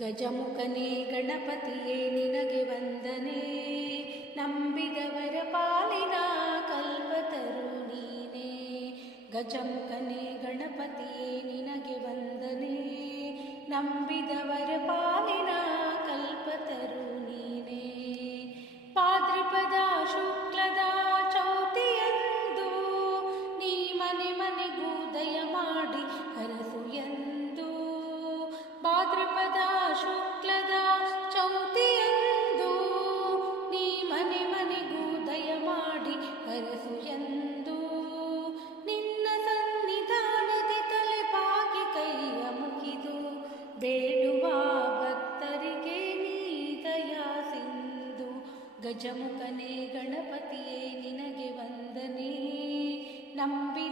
ಗಜಮುಖನೇ ಗಣಪತಿಯೇ ನಿನಗೆ ವಂದನೆ, ನಂಬಿದವರ ಪಾಲಿನ ಕಲ್ಪತರು ನೀನೇ. ಗಜಮುಖನೇ ಗಣಪತಿಯೇ ನಿನಗೆ ವಂದನೆ, ನಂಬಿದವರ ಪಾಲಿನ ಕಲ್ಪತರು ನೀನೇ. ಭಾದ್ರಪದ ಶುಕ್ಲದ ಚೌತಿಯಂದು ನೀ ಮನೆ ಮನೆಗೂ ದಯ ಮಾಡಿ ಹರಸು ಎಂದು. ಭಾದ್ರಪದ ಶುಕ್ಲದ ಚೌತಿಯಂದು ನೀ ಮನೆ ಮನೆಗೂ ದಯ ಮಾಡಿ ಹರಸು ಎಂದು. ನಿನ್ನ ಸನ್ನಿಧಾನದಿ ತಲೆ ಬಾಗಿ ಕೈಯ ಮುಗಿದು ಬೇಡುವ ಭಕ್ತರಿಗೆ ನೀ ದಯಾ ಸಿಂಧು. ಗಜಮುಖನೇ ಗಣಪತಿಯೇ ನಿನಗೆ ವಂದನೆ, ನಂಬಿ